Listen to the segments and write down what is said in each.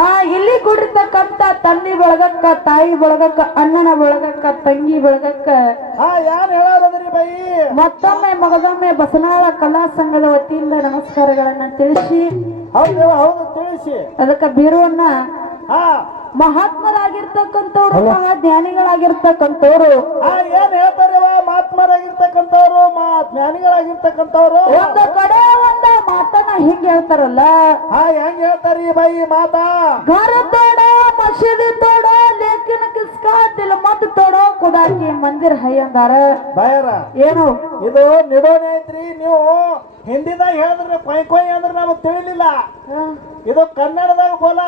ಆ ಇಲ್ಲಿ ಕೂಡಿರ್ತಕ್ಕಂತ ತಂದಿ ಬೆಳಗಕ್ಕ ತಾಯಿ ಬೆಳಗಕ್ಕ ಅಣ್ಣನ ಬೆಳಗಕ್ಕ ತಂಗಿ ಬೆಳಗಕ್ಕ ಯಾರು ಹೇಳೋದ್ರಿ ಬೈ? ಮತ್ತೊಮ್ಮೆ ಮಗದೊಮ್ಮೆ ಬಸನಾಳ ಕಲಾ ಸಂಘದ ವತಿಯಿಂದ ನಮಸ್ಕಾರಗಳನ್ನ ತಿಳಿಸಿ. ಹೌದು ಹೌದು ತಿಳಿಸಿ. ಅದಕ್ಕ ಬೀರುವನ್ನ ಮಹಾತ್ಮರಾಗಿರ್ತಕ್ಕಂಥವ್ರು ಮಹಾ ಜ್ಞಾನಿಗಳಾಗಿರ್ತಕ್ಕಂಥವ್ರು ಏನ್ ಹೇಳ್ತಾರೆ ಮಹಾತ್ಮರಾಗಿರ್ತಕ್ಕಂಥವ್ರು ಮಾ ಜ್ಞಾನಿಗಳಾಗಿರ್ತಕ್ಕಂಥವ್ರು ಒಂದು ಕಡೆ ಮಾತನ್ನ ಹಿಂಗ್ ಹೇಳ್ತಾರಲ್ಲ? ಹಾ ಹೆಂಗ್ ಹೇಳ್ತಾರಿ ಬೈ ಮಾತಾ? ಘರ ತೋಡ ಮಸೀದಿ ತೋಡ ಲೇಕಿನ ಕಿಸ್ಕಾ ದಿಲ್ ಮತ್ ತೋಡೋ ಕುದಾಕಿ ಮಂದಿರ್ ಹೈ ಅಂದಾರ. ಬಯರ ಏನು? ಇದು ನಿಡೋಣಿ ಐತ್ರಿ ನೀವು ಹಿಂದಿನ ಹೇಳಿದ್ರೆ ಪೈಕೋಯಿ ಅಂದ್ರೆ ನಮಗ್ ತಿಳಿಲಿಲ್ಲ. ಇದು ಕನ್ನಡದಾಗ ಬೋಲ.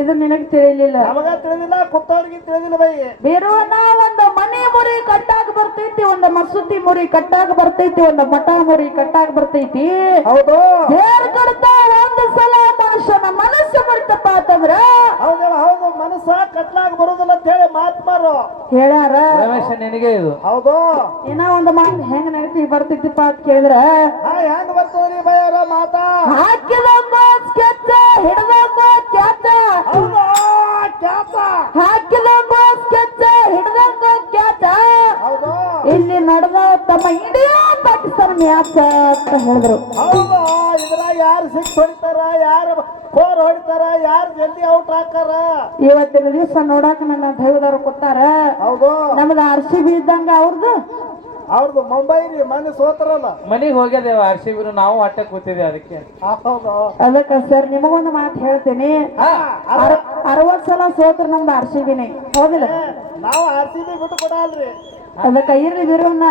ಇದು ನಿನಗೆ ತಿಳಿಲಿಲ್ಲ. ನಮಗ ತಿಳಿದಿಲ್ಲ ಕುತ್ತವ್ರಿಗೆ ತಿಳಿದಿಲ್ಲ ಬೈ. ಬೇರುವನ್ನ ಒಂದು ಮನೆ ಮುರಿ ಕಟ್ಟಾಗ ಬರ್ತೈತಿ ಒಂದು ಮಸೂತಿ ಮುರಿ ಕಟ್ಟಾಗ ಬರ್ತೈತಿ ಒಂದು ಮಠ ಮುರಿ ಕಟ್ಟಾಗ ಬರ್ತೈತಿ. ಹೌದು. ದೇವ್ರ ಕಡತ ಒಂದು ಸಲ ಮನುಷ್ಯನ ಮನಸ್ಸು ಬರ್ತಪ್ಪ ಅಂತಂದ್ರ? ಹೌದಲ್ಲ ಹೌದು. ಮನಸ್ಸ ಕಟ್ಲಾಗ ಬರುದಿಲ್ಲ ಅಂತ ಹೇಳಿ ಮಾತ್ಮಾರು ಹೇಳ್ಯಾರ? ರಮೇಶ ನಿನಗೆ ಇದು. ಹೌದು. ಇನ್ನ ಒಂದು ಮಾತು ಹೆಂಗ್ ನಡೀತಿ ಬರ್ತೈತಿಪ್ಪ ಅಂತ ಕೇಳಿದ್ರ? ಹಾ ಹೆಂಗ್ ಬರ್ತದ್ರಿ ಬೈಯರ ಮಾತಾ? ಹಾಕಿದಂಗೋ ಸ್ಕೆಚ್ ಹಿಡ್ದಂಗೋ ಕ್ಯಾಚ. ಮ್ಯಾಚ್ ಅಂತ ಹೇಳಿದ್ರು. ಹೌದು? ಇದ್ರಾಗ ಯಾರು ಸಿಕ್ಸ್ ಹೊಡಿತಾರ? ಯಾರು ಫೋರ್ ಹೊಡಿತಾರ? ಯಾರು ಜಲ್ದಿ ಔಟ್ ಹಾಕಾರ ಇವತ್ತಿನ ದಿವಸ ನೋಡಾಕ ನನ್ನ ದೈವದವ್ರು ಕೊಟ್ಟಾರ. ಹೌದು. ನಮ್ದು ಆರ್ ಸಿ ಬಿ ಇದ್ದಂಗ ಅವ್ರದ್ದು ಅವ್ರದ್ದು ಮುಂಬೈ ರೀ ಮನೆ ಸೋತರಲ್ಲ. ಮನೆಗೆ ಹೋಗ್ಯದೇವ ಆರ್ ಸಿ ಬಿರು ನಾವು ಹೊಟ್ಟೆ ಕೂತಿದ್ದೆ ಅದಕ್ಕೆ. ಹೌದು. ಅದಕ್ಕೆ ಸರ್ ನಿಮಗೊಂದು ಮಾತು ಹೇಳ್ತೀನಿ. ಹಾ, ಅರ- ಅರವತ್ ಸಲ ಸೋತ್ರ ನಮ್ದು ಆರ್ ಸಿ ಬಿನೇ. ಹೌದಿಲ್ಲ? ನಾವು ಆರ್ ಸಿ ಬಿ ಬಿಟ್ಟು ಕೊಡಲ್ರಿ. ಅದಕ್ಕೆ ಇರ್ಲಿ ಬಿರುವನ್ನ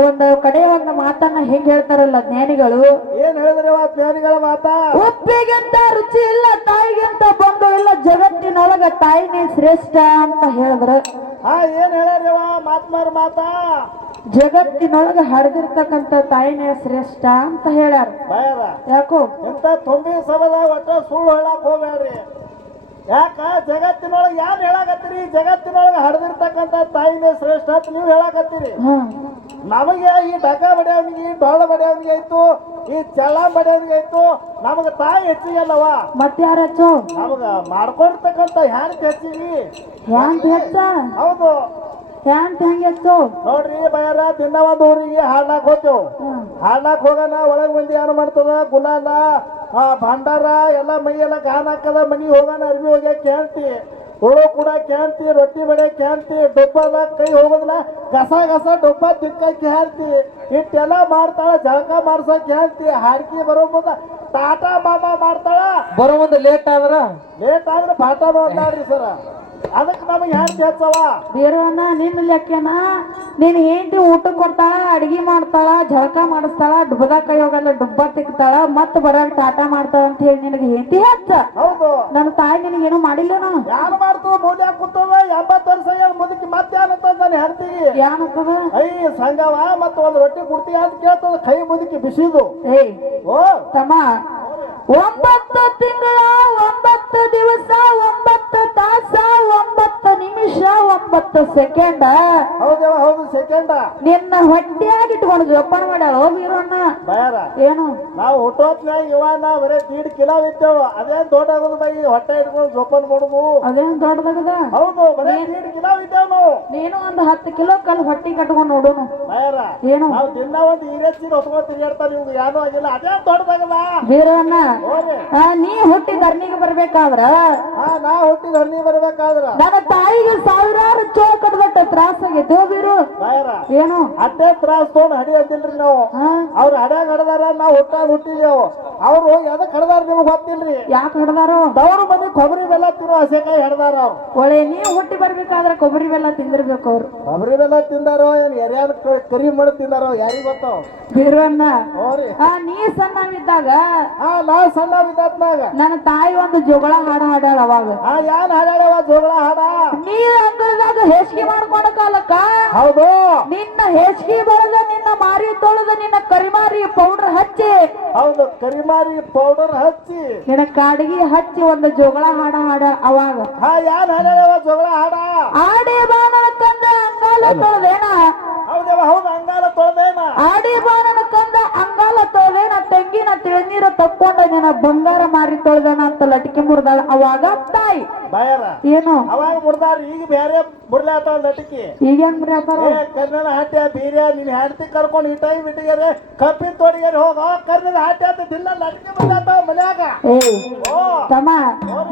ಒಂದು ಕಡೆ ಒಂದು ಮಾತನ್ನ ಹೆಂಗ್ ಹೇಳ್ತಾರಲ್ಲ ಜ್ಞಾನಿಗಳು? ಏನ್ ಹೇಳಿದ್ರೆ ಜ್ಞಾನಿಗಳ ಮಾತ? ಉಪ್ಪಿಗಿಂತ ರುಚಿ ಇಲ್ಲ ತಾಯಿಗಿಂತ ಬಂದು ಇಲ್ಲ ಜಗತ್ತಿನೊಳಗ ತಾಯಿನೇ ಶ್ರೇಷ್ಠ ಅಂತ ಹೇಳಿದ್ರು ಹಾ ಏನ್ ಹೇಳ್ಯಾರಿವ ಮಾತ್ಮಾರ ಮಾತಾ? ಜಗತ್ತಿನೊಳಗ ಹರಿದಿರ್ತಕ್ಕಂತ ತಾಯಿನೇ ಶ್ರೇಷ್ಠ ಅಂತ ಹೇಳ್ಯಾರ. ಯಾಕೋ? ಎಂತ ತುಂಬಿ ಸಭದ ಒಟ್ಟ ಸುಳ್ಳು ಹೇಳಕ್ ಹೋಗ್ಬೇಡ್ರಿ. ಯಾಕ? ಜಗತ್ತಿನೊಳಗೆ ಯಾರು ಹೇಳಾಕತ್ತೀರಿ? ಜಗತ್ತಿನೊಳಗೆ ಹಡ್ದಿರ್ತಕ್ಕಂಥ ತಾಯಿನೇ ಶ್ರೇಷ್ಠ ಅಂತ ನೀವು ಹೇಳಾಕತ್ತೀರಿ. ನಮಗೆ ಈ ಡಕ ಬಡಿಯವನಿಗೆ ಡೊಳ್ಳ ಬಡಿಯವನಿಗೆ ಆಯ್ತು ಈ ಚಳ ಬಡಿಯವನಿಗೆ ಆಯ್ತು ನಮಗೆ ತಾಯಿ ಹೆಚ್ಚಿಗೆ ಅಲ್ಲವ? ಮತ್ತೆ ಹೆಚ್ಚು? ನಮಗ ಮಾಡ್ಕೊಂಡಿರ್ತಕ್ಕಂಥ ಹ್ಯಾಂಡ್ ಹೆಚ್ಚಿಗೆ. ಹ್ಯಾಂತ ಹೆಚ್ಚ? ಹೌದು. ಹ್ಯಾಂತ ಹೆಂಗ್ ಹೆಚ್ಚು? ನೋಡ್ರಿ ಬಯಾರ ದಿನ ಒಂದು ಊರಿಗೆ ಹಾಡ್ಲಾಕ್ ಹೋಗ್ತೇವೆ. ಹಾಡ್ಲಾಕ್ ಹೋಗೋಣ ಒಳಗ್ ಮಂದಿ ಯಾರು ಮಾಡ್ತದ? ಗುಲಾಲ ಆ ಭಂಡಾರ ಎಲ್ಲ ಮೈಯೆಲ್ಲ ಗಾನ್ ಹಾಕದ ಮನಿಗೆ ಹೋಗೋಣ ಅರ್ಬಿ ಹೋಗ್ಯ ಕ್ಯಾಂತಿ ಹುಳು ಕೂಡ ಕ್ಯಾಂತಿ ರೊಟ್ಟಿ ಬಡೆ ಕ್ಯಾಂತಿ ಡೊಬ್ಬದ ಕೈ ಹೋಗೋದಿಲ್ಲ. ಗಸ ಗಸ ಡೊಬ್ಬ ತಿಕ್ಕ ಕ್ಯಾಂತಿ ಇಟ್ಟೆಲ್ಲ ಮಾಡ್ತಾಳ ಜಳಕ ಮಾಡ್ಸ ಕ್ಯಾಂತಿ ಹಾಡ್ಕಿ ಬರೋ ಮುಂದ ಟಾಟಾ ಮಾಮ ಮಾಡ್ತಾಳ. ಬರೋ ಮುಂದೆ ಲೇಟ್ ಆದ್ರ? ಲೇಟ್ ಆದ್ರೆ ಪಾಠ ಮಾಡ್ತಾಳ್ರಿ ಸರ. ಅದಕ್ಕೆ ನಮಗೆ ಹ್ಯಾಂತಿ ಹೆಚ್ಚವ ಬೇರೆವನ್ನ ನಿನ್ನ ಲೆಕ್ಕನ? ನಿನ್ನ ಹೆಂಡತಿ ಊಟ ಕೊಡ್ತಾಳ ಅಡಿಗೆ ಮಾಡ್ತಾಳ ಜಳಕ ಮಾಡಿಸ್ತಾಳ ಡುಬ್ಬದ ಕೈ ಹೋಗಲ್ಲ ಡುಬ್ಬ ತಿಕ್ತಾಳ ಮತ್ತ ಬರಾಗ ಟಾಟಾ ಮಾಡ್ತಾಳ ಅಂತ ಹೇಳಿ ನಿನಗೆ ಹೆಂಡತಿ ಹೆಚ್ಚ? ಹೌದು. ನನ್ನ ತಾಯಿ ನಿನಗೇನು ಮಾಡಿಲ್ಲೇನೋ ಯಾರು ಮಾಡ್ತದ? ಮೌಲ್ಯ ಕೂತದ? ಎಂಬತ್ತು ವರ್ಷ ಏನ್ ಮುದುಕಿ ಮತ್ತೆ ಏನಂತ ನಾನು ಹೆಂಡತಿಗೆ? ಏನಂತದ ಐ ಸಂಗವ ಮತ್ತ ಒಂದು ರೊಟ್ಟಿ ಕುಡ್ತಿ ಅಂತ ಕೇಳ್ತದ ಕೈ ಮುದುಕಿ ಬಿಸಿದು. ಏಯ್. ಓ. ತಮ್ಮ ಒಂಬತ್ತು ತಿಂಗಳ ಒಂಬತ್ತು ದಿವಸ ಒಂಬತ್ತು ತಾಸ ಒಂಬತ್ತು ನಿಮಿಷ ಒಂಬತ್ತು ಸೆಕೆಂಡ್. ಹೌದೇವ ಹೌದು ಸೆಕೆಂಡ. ನಿನ್ನ ಹೊಟ್ಟೆಯಾಗಿ ಇಟ್ಕೊಂಡು ಜೋಪಾನ ಮಾಡ್ಯಾರ ಓ ಇರೋಣ ಬಯಾರ. ಏನು? ನಾವು ಹುಟ್ಟೋತ್ನಾಗ ಇವನ ಬರೇ ದೀಡ್ ಕಿಲೋ ಇದ್ದೇವು ಅದೇನ್ ದೊಡ್ಡ ಆಗೋದು ಬೈ ಹೊಟ್ಟೆ ಇಟ್ಕೊಂಡು ಜೋಪಾನ ಕೊಡುದು ಅದೇನ್ ದೊಡ್ಡದಾಗದ? ಹೌದು ಬರೇ ದೀಡ್ ಕಿಲೋ ಇದ್ದೇವು ನಾವು. ನೀನು ಒಂದು ಹತ್ತು ಕಿಲೋ ಕಲ್ ಹೊಟ್ಟಿ ಕಟ್ಕೊಂಡು ನೋಡುನು. ಬಯಾರ ಏನು? ನಾವು ದಿನ ಒಂದು ಈರೆಚ್ಚಿ ಹೊತ್ಕೊಂಡು ತಿರುಗಾಡ್ತಾರೆ ನಿಮ್ಗೆ. ಏನೂ ಆಗಿಲ್ಲ. ಅದೇನ್ ದೊಡ್ಡದಾಗದ? ವೀರಣ್ಣ ನೀ ಹುಟ್ಟಿ ಧರ್ನಿಗೆ ಬರ್ಬೇಕಾದ್ರ? ಹಾ ನಾ ಹುಟ್ಟಿದ ಹಣ್ಣಿ ಬರ್ಬೇಕಾದ್ರ? ನನ್ನ ತಾಯಿಗೆ ಸಾವಿರಾರು ಚೋ ತ್ರಾಸ ಆಗೈತೆ ಓ ಏನು? ಅಡ್ಡೆ ತ್ರಾಸ್ ತೊಗೊಂಡು ಹಡಿಯೋದಿಲ್ರಿ ನಾವು. ಅವ್ರು ಹಡ್ಯಾಗ ಹಡದಾರ ನಾವು ಹುಟ್ಟಾಗ ಹುಟ್ಟಿದೇವು. ಅವ್ರು ಎದಕ್ ಹಡದಾರ ನಿಮ್ಗೆ ಗೊತ್ತಿಲ್ರಿ? ಯಾಕೆ ಹಿಡ್ದಾರೋ? ದವ್ರ ಮನೆ ಕೊಬ್ಬರಿ ಬೆಲ್ಲ ತಿನ್ನೋ ಹಸೆಕಾಯಿ ಹಡ್ದಾರ ಅವ್ರು. ಒಳ್ಳೆ ನೀವು ಹುಟ್ಟಿ ಬರ್ಬೇಕಾದ್ರೆ ಕೊಬ್ಬರಿ ಬೆಲ್ಲ ತಿಂದಿರ್ಬೇಕು ಅವ್ರು. ಕೊಬ್ಬರಿ ಬೆಲ್ಲ ತಿಂದಾರೋ ಏನ್ ಎರ್ಯಾನ ಕರಿ ಮಾಡಿ ತಿಂದಾರೋ ಯಾರಿಗ್ ಗೊತ್ತಾವ ಬೀರಣ್ಣ ನೀ ಸಣ್ಣವಿದ್ದಾಗ ಆ ನಾ ಸಣ್ಣ ವಿಧಾತ್ನಾಗ ನನ್ನ ತಾಯಿ ಒಂದು ಜೋಗಳ ಹಾಡ ಹಾಡ್ಯಾಳ ಅವಾಗ. ಯಾನ್ ಹಾಡ್ಯಾಳ ಜೋಗಳ ಹಾಡ? ನೀ ಅಂಗಳದಾಗ ಹೆಚ್ಚಿಗೆ ಮಾಡ್ಕೊಂಡ ಕಾಲಕ್ಕ? ಹೌದು. ನಿನ್ನ ಹೆಚ್ಚಿಗೆ ಬಳದ ನಿನ್ನ ಮಾರಿ ತೊಳೆದ ನಿನ್ನ ಕರಿಮಾರಿ ಪೌಡರ್ ಹಚ್ಚಿ. ಹೌದು ಕರಿಮಾರಿ ಪೌಡರ್ ಹಚ್ಚಿ. ನಿನ್ನ ಕಾಡಿಗೆ ಹಚ್ಚಿ ಒಂದು ಜೋಗಳ ಹಾಡ ಹಾಡ ಅವಾಗ. ಹಾ ಹಾಡ್ಯಾಳವ ಜೋಗಳ ಹಾಡ? ಆಡಿ ಬಾನನ ಕಂದ ಅಂಗಾಲ ತೊಳೆದೇನ? ಹೌದವ ಹೌದು ಅಂಗಾಲ ತೊಳೆದೇನ? ಆಡಿ ಬಾನನ ಕಂದ ಅಂಗಾಲ ತೊಳೆದೇನ? ತೆಂಗಿನ ತಿಳಿನೀರ ತಕ್ಕೊಂಡ ನಿನ್ನ ಬಂಗಾರ ಮಾರಿ ತೊಳೆದಾನ ಅಂತ ಲಟಿಕೆ ಮುರಿದಾಳ. ಅವಾಗ ತಾಯಿ. ಬಾಯಾರ. ಏನು? ಅವಾಗ ಮುರ್ದಾರ ಈಗ ಬೇರೆ ಮುರ್ಲಾತಾವ ಲಟಕಿ. ಈಗೇನ್ ಹೆಂಗ್ ಏ ಕರ್ನನ ಹಾಟ್ಯ ಬೀರ್ಯ ನಿನ್ ಹೆಂಡತಿ ಕರ್ಕೊಂಡು ಇಟ್ಟಾಗಿ ಬಿಟ್ಟಿಗಾರೆ ಕಪ್ಪಿನ ತೋಡಿಗಾರೆ ಹೋಗ ಕರ್ನದ ಹಾಟ್ಯ ಅಂತ ದಿನ ಲಟಕೆ ಬಂದಾತಾವ ಮನ್ಯಾಗ. ಏಯ್ ನಮ್ ತಮ್ಮ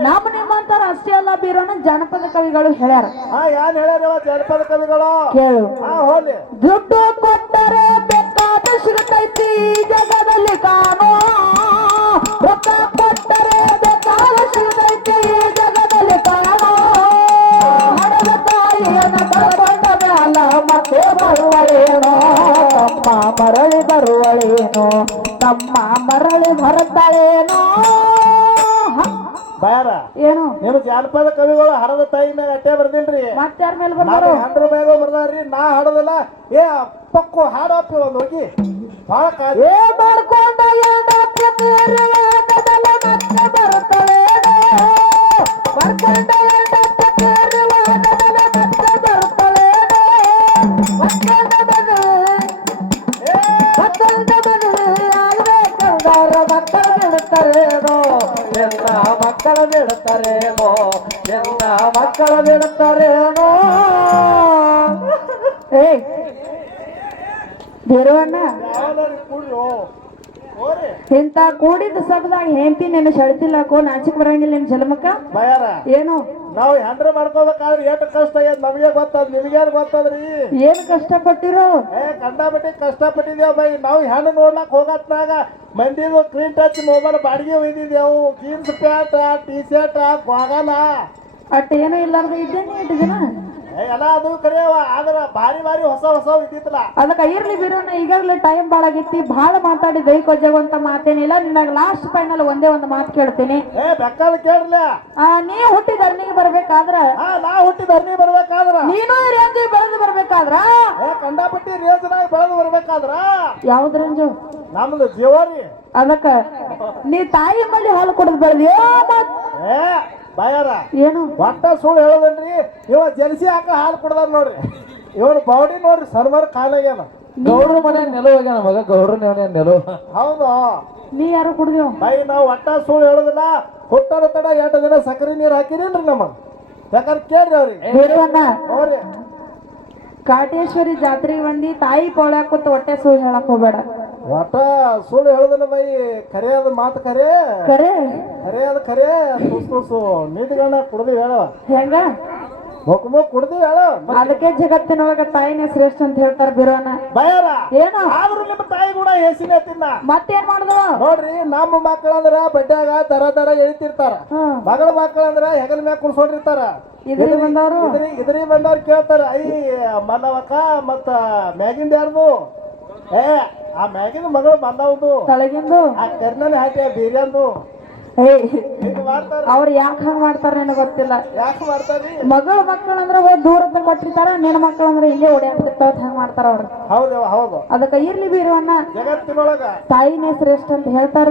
ನಮ್ಮ ನಿಮ್ಮಂತಾರ ಅಷ್ಟೇ ಅಲ್ಲ ಬೀರೋನ ಜನಪದ ಕವಿಗಳು ಹೇಳ್ಯಾರ. ಹಾ ಯಾನ್ ಹೇಳ್ಯಾರ ಜನಪದ ಕವಿಗಳು? ಕೇಳು. ಹಾ ಹೋಲಿ. ದುಡ್ಡು ಕೊಟ್ಟರೆ ಈ ಜಗದಲ್ಲಿ ತಮ್ಮ ಮರಳಿ ಬರುವಳೇನು? ತಮ್ಮ ಮರಳಿ ಬರುತ್ತಾಳೇನೋ ಹ, ಬಾಯಾರ ಏನು? ನಿಮ್ ಜಾನಪದ ಕವಿಗಳು ಹರದ ತಾಯಿ ಮೇಲೆ ಅಟ್ಟೆ ಬರ್ದಿಲ್ರಿ. ಮತ್ತೆ ಮೇಲೆ ನಾನು ಬಂದರು ಹೆಂಡ್ರ ಮ್ಯಾಗ ಬರ್ದಾರ್ರಿ ನಾ ಹಾಡೋದಲ್ಲ. ಏ ಪಕ್ಕು ಹಾಡಪ್ಪಿ ಒಂದು ಹೋಗಿ. ಏ ಮಾಡ್ಕೊಂಡ ಎಂಡಕ್ಕೆ ತೀರುವಾಗದಲ್ಲ ಮತ್ತೆ ಬರುತ್ತವೆ ಮಾಡ್ಕೊಂಡ ಎಂಡಕ್ಕೆ ತೀರುವಾಗದಲ್ಲ ಮತ್ತೆ ಬರುತ್ತವೆ ಮಕ್ಕಳ ಮದುವೆ ಮಕ್ಕಳ ಮದುವೆ ಆಗ್ಬೇಕಂದಾರ ಮಕ್ಕಳ ಬಿಡುತ್ತಾರೇನೋ ಎಲ್ಲ ಮಕ್ಕಳ ಬಿಡುತ್ತಾರೇನೋ ಎಲ್ಲ ಮಕ್ಕಳ ಬಿಡುತ್ತಾರೇನೋ ಏಯ್ ಇಂತ ಕೂಡಿದ ಸಭದಾಗ ಹೆಂಡತಿ ನೆನ ಸೆಳ್ತಿಲ್ಲಕೋ ನಾಚಿಕ್ ಬರಂಗಿಲ್ಲ ನಿಮ್ ಜನ್ಮಕ್ಕ ಏನು? ನಾವು ಹೆಂಡ್ರ ಮಾಡ್ಕೋಬೇಕಾದ್ರೆ ಎಷ್ಟು ಕಷ್ಟ ಆಗ್ಯದ ನಮಗೆ ಗೊತ್ತದ ನಿಮ್ಗೇನು ಗೊತ್ತದ್ರಿ? ಏನ್ ಕಷ್ಟಪಟ್ಟಿರೋ? ಏ ಕಂಡಾಪಟ್ಟಿ ಕಷ್ಟಪಟ್ಟಿದ್ದೇವ್ ಬೈ? ನಾವು ಹೆಣ್ಣು ನೋಡ್ಲಾಕ್ ಹೋಗತ್ನಾಗ ಮಂದಿದು ಕ್ಲೀನ್ ಟಚ್ ಮೊಬೈಲ್ ಬಾಡಿಗೆ ಒಯ್ದಿದ್ದೇವು. ಜೀನ್ಸ್ ಪ್ಯಾಂಟ್ ಟಿ ಶರ್ಟ್ ಗೋಗಲ ಅಟ್ ಏನೂ ಇಲ್ಲಾರ್ದ ಇದ್ದೇನೆ ಇಟ್ಟು ಎಲ್ಲ ಅದು ಕರೆಯವ ಆದ್ರ ಭಾರಿ ಭಾರಿ ಹೊಸ ಹೊಸ ಇದ್ದಿತ್ತಲ್ಲ. ಅದಕ್ಕೆ ಇರ್ಲಿ ಬಿರೋಣ ಈಗಾಗಲೇ ಟೈಮ್ ಭಾಳ ಆಗಿತ್ತು ಭಾಳ ಮಾತಾಡಿ ದೈ ಕೊಜ್ಜಗುವಂತ ಮಾತೇನಿಲ್ಲ ನಿನ್ನಾಗ ಲಾಸ್ಟ್ ಫೈನಲ್ ಒಂದೇ ಒಂದು ಮಾತು ಕೇಳ್ತೀನಿ. ಏ ಬೆಕ್ಕಾದ ಕೇಳ್ರಲ್ಲ ಆ ನೀ ಹುಟ್ಟಿದ ಅರ್ನಿಗೆ ಬರ್ಬೇಕಾದ್ರ? ಹಾ ನಾ ಹುಟ್ಟಿದ ಹರ್ನಿ ಬರ್ಬೇಕಾದ್ರ. ನೀನು ರೇಂಜ್ ಬೆಳೆದು ಬರ್ಬೇಕಾದ್ರ? ಏ ಕಂಡಾಪಟ್ಟಿ ರೇಂಜ್ನಾಗ ಬೆಳೆದು ಬರ್ಬೇಕಾದ್ರ? ಯಾವ್ದು ರೇಂಜು? ನಮ್ದು ಜೀವರಿ. ಅದಕ್ಕ ನೀ ತಾಯಿ ಮಲ್ಲಿ ಹಾಲು ಕುಡಿದು ಬೆಳೆದ್ಯೋ ಮತ್? ಏ ಬಾಯಾರ ಏನು? ಒಟ್ಟ ಸುಳ್ಳು ಹೇಳೋದನ್ರಿ? ಇವ ಜಲಸಿ ಹಾಕ ಹಾಲು ಕುಡ್ದಾರ ನೋಡ್ರಿ. ಇವನು ಬಾಡಿ ನೋಡ್ರಿ ಸರ್ವರ್ ಕಾಲಾಗ್ಯಾನ ಗೌಡ್ರ ಮನೆ ನೆಲ ಹೋಗ್ಯಾನ ಮಗ ಗೌಡ್ರ ಮನೆ ನೆಲ ಹೌದು? ನೀ ಯಾರು ಕುಡಿದ ಬೈ ನಾವು ಒಟ್ಟ ಸುಳ್ಳು ಹೇಳೋದಿಲ್ಲ ಹುಟ್ಟರ ತಡ ಎಂಟು ದಿನ ಸಕ್ಕರೆ ನೀರು ಹಾಕಿರೇನ್ರಿ ನಮ್ಮ ಯಾಕಂದ್ರೆ ಕೇಳ್ರಿ ಅವ್ರಿಗೆ. ನೋಡ್ರಿ ಕಾಟೇಶ್ವರಿ ಜಾತ್ರೆಗೆ ಬಂದಿ ತಾಯಿ ಪೌಳ್ಯಾಕುತ್ತ ಹೊಟ್ಟೆ ಸುಳ್ಳು ಹೇಳಕ್ ಹೋಗ್ಬೇಡ. ಒಟ್ಟ ಸುಳ್ಳು ಹೇಳೋದಿಲ್ಲ ಬೈ. ಖರೆ ಅದ ಮಾತು ಖರೆ. ಕರೆ ಖರೆ ಅದ ಖರೆ. ತುಸು ತುಸು ನಿಂತ್ಕೊಂಡ ಕುಡ್ದಿವಿ ಹೇಳವ ಹೆಂಗ? ಮುಕ್ ಕುಡ್ದು ಹೇಳ. ಅದಕ್ಕೆ ಜಗತ್ತಿನೊಳಗ ತಾಯಿನೇ ಶ್ರೇಷ್ಠ ಅಂತ ಹೇಳ್ತಾರ ಬಿರೋನ. ಬಯರ ಏನು? ಆದ್ರೂ ನಿಮ್ಮ ತಾಯಿ ಕೂಡ ಹೆಸಿನೇ ತಿನ್ನ. ಮತ್ತೇನ್ ಮಾಡ್ದ? ನೋಡ್ರಿ ನಮ್ಮ ಮಕ್ಕಳಂದ್ರ ಬಡ್ಡ್ಯಾಗ ತರ ತರ ಎಳಿತಿರ್ತಾರ. ಮಗಳ ಮಕ್ಕಳಂದ್ರ ಹೆಗಲ ಮ್ಯಾಗ ಕುಣ್ಸ್ಕೊಂಡಿರ್ತಾರ. ಇದ್ರಿ ಬಂದವರು? ಇದ್ರಿ ಇದ್ರಿ ಬಂದವ್ರು ಕೇಳ್ತಾರ ಐ ಮನವಕ ಮತ್ತ ಮ್ಯಾಗಿಂದ ಯಾರ್ದು? ಏ ಆ ಮ್ಯಾಗಿನ ಮಗಳು ಬಂದವದು ತಳಗಿಂದು? ಆ ಕರ್ನನ ಹಾಕಿ ಬೀರ್ಯಾಂದು. ಮಾಡ್ತಾರ ಅವ್ರು ಯಾಕೆ ಹಂಗ ಮಾಡ್ತಾರ ನನಗೆ ಗೊತ್ತಿಲ್ಲ. ಮಗಳ ಮಕ್ಕಳಂದ್ರ ಹೋದ್ ದೂರದ ಕೊಟ್ಟಿರ್ತಾರ ನಿನ್ನ ಮಕ್ಕಳಂದ್ರ ಇಲ್ಲೇ ಓಡಾಡ್ತಿರ್ತಾವ ಹಂಗ ಮಾಡ್ತಾರ ಅವ್ರು. ಅದಕ್ಕೆ ಇರ್ಲಿ ಬೀರವನ್ನ ತಾಯಿನೇ ಶ್ರೇಷ್ಠ ಅಂತ ಹೇಳ್ತಾರ.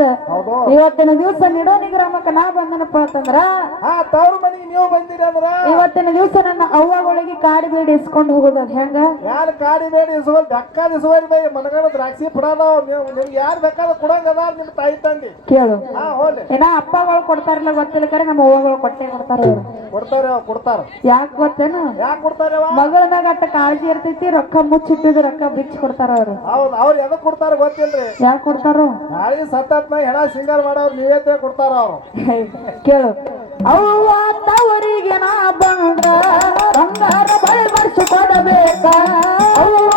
ಇವತ್ತಿನ ದಿವಸ ನಿಡೋನಿ ನಿಗ್ರಾಮಕ್ಕ ನಾ ಬಂದನಪ್ಪ ಅಂತಂದ್ರ ಹಾ ತವ್ರ ಮನೆಗೆ ನೀವು ಬಂದಿರಿ ಅಂದ್ರ. ಇವತ್ತಿನ ದಿವಸ ನನ್ನ ಅವ್ವಗಳಿಗೆ ಕಾಡಿ ಬೇಡಿ ಇಸ್ಕೊಂಡು ಹೋಗೋದು ಅದ್ ಹೆಂಗ? ಯಾರು ಕಾಡಿ ಬೇಡಿ ಇಸುವಲ್ ಬೆಕ್ಕಾದ ಇಸುವಲ್ ಬೈ ಮನಗಣ ದ್ರಾಕ್ಷಿ ಪುಡಾದವ್ ನೀವು ಯಾರು ಬೇಕಾದ ಕೊಡಂಗ ಅದಾರ ನಿಮ್ ತಾಯಿ ತಂದೆ ಕೇಳು. ಏನ ಅಪ್ಪಗಳು ಕೊಡ್ತಾರಲ್ಲ ಗೊತ್ತಿಲ್ಲ ಕರೆ ನಮ್ಮ ಅವ್ವಗಳು ಕೊಟ್ಟೆ ಕೊಡ್ತಾರ ಅವರು. ಕೊಡ್ತಾರ ಕೊಡ್ತಾರ. ಯಾಕೆ ಗೊತ್ತೇನು? ಯಾಕೆ ಕೊಡ್ತಾರೆ ಮಗಳನ ಮ್ಯಾಗ ಅಟ್ಟ ಕಾಳಜಿ ಇರ್ತೈತಿ ರೊಕ್ಕ ಮುಚ್ಚಿಟ್ಟಿದ್ದು ರೊಕ್ಕ ಬಿಚ್ಚಿ ಕೊಡ್ತಾರ ಅವ್ರು. ಹೌದು ಅವ್ರು ಎದಕ್ ಕೊಡ್ತಾರ ಗೊತ್ತಿಲ್ರಿ? ಯಾಕೆ ಕೊಡ್ತಾರೋ? ನಾಳೆ ಸತ್ತತ್ನ ಹೆಣ ಸಿಂಗಲ್ ಮಾಡೋರು ನೀವೇ ಕೊಡ್ತಾರ ಅವ್ರು. ಕೇಳು. ಅವ್ವ ತವರಿಗೆ ನಾ ಬಂದ ಬಂಗಾರ ಬಳಿ ಬರ್ಸು ಕೊಡಬೇಕಾ? ಅವ್ವ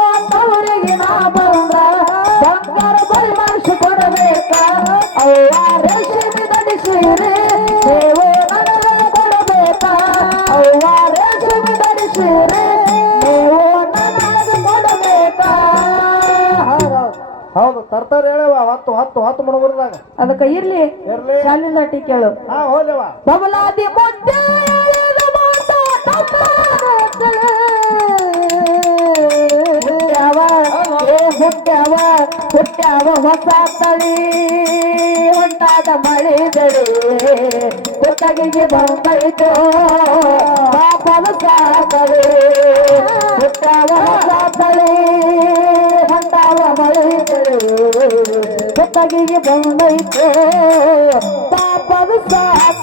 ಹತ್ತು ಹತ್ತು ಮಣಗುರ್ದಾಗ ಅದಕ್ಕೆ ಇರ್ಲಿ. ಇರ್ಲಿ. ಚಾಲಿಂದ ಟಿ ಕೇಳು. ಹಾ ಹೋಲೆವ ಬಬಲಾದಿ ಮುದ್ದೆ ಹುಟ್ಟವ ಹುಟ್ಟವ ತಪ್ಪಾಗುತ್ತದೆ. ಹುಟ್ಟ್ಯಾವ ಏ ಹುಟ್ಟ್ಯಾವ ಹುಟ್ಟ್ಯಾವ ಹೊಸ ತಳಿ. ಹೊಂಟಾದ ಮಳೆ ಬೆಳೆ. ಹುಟ್ಟಗಿಗೆ ಬಂದಿತು ಪಾಪದ ಸಾಕಳಿ ಹುಟ್ಟವ ಹೊಸ ತಳಿ ಹೊಂಟಾವ ಮಳೆ ಬೆಳೆ. ತಗಿಗೆ ಬಂದೈತೆ ಪಾಪದ ಸಾಕ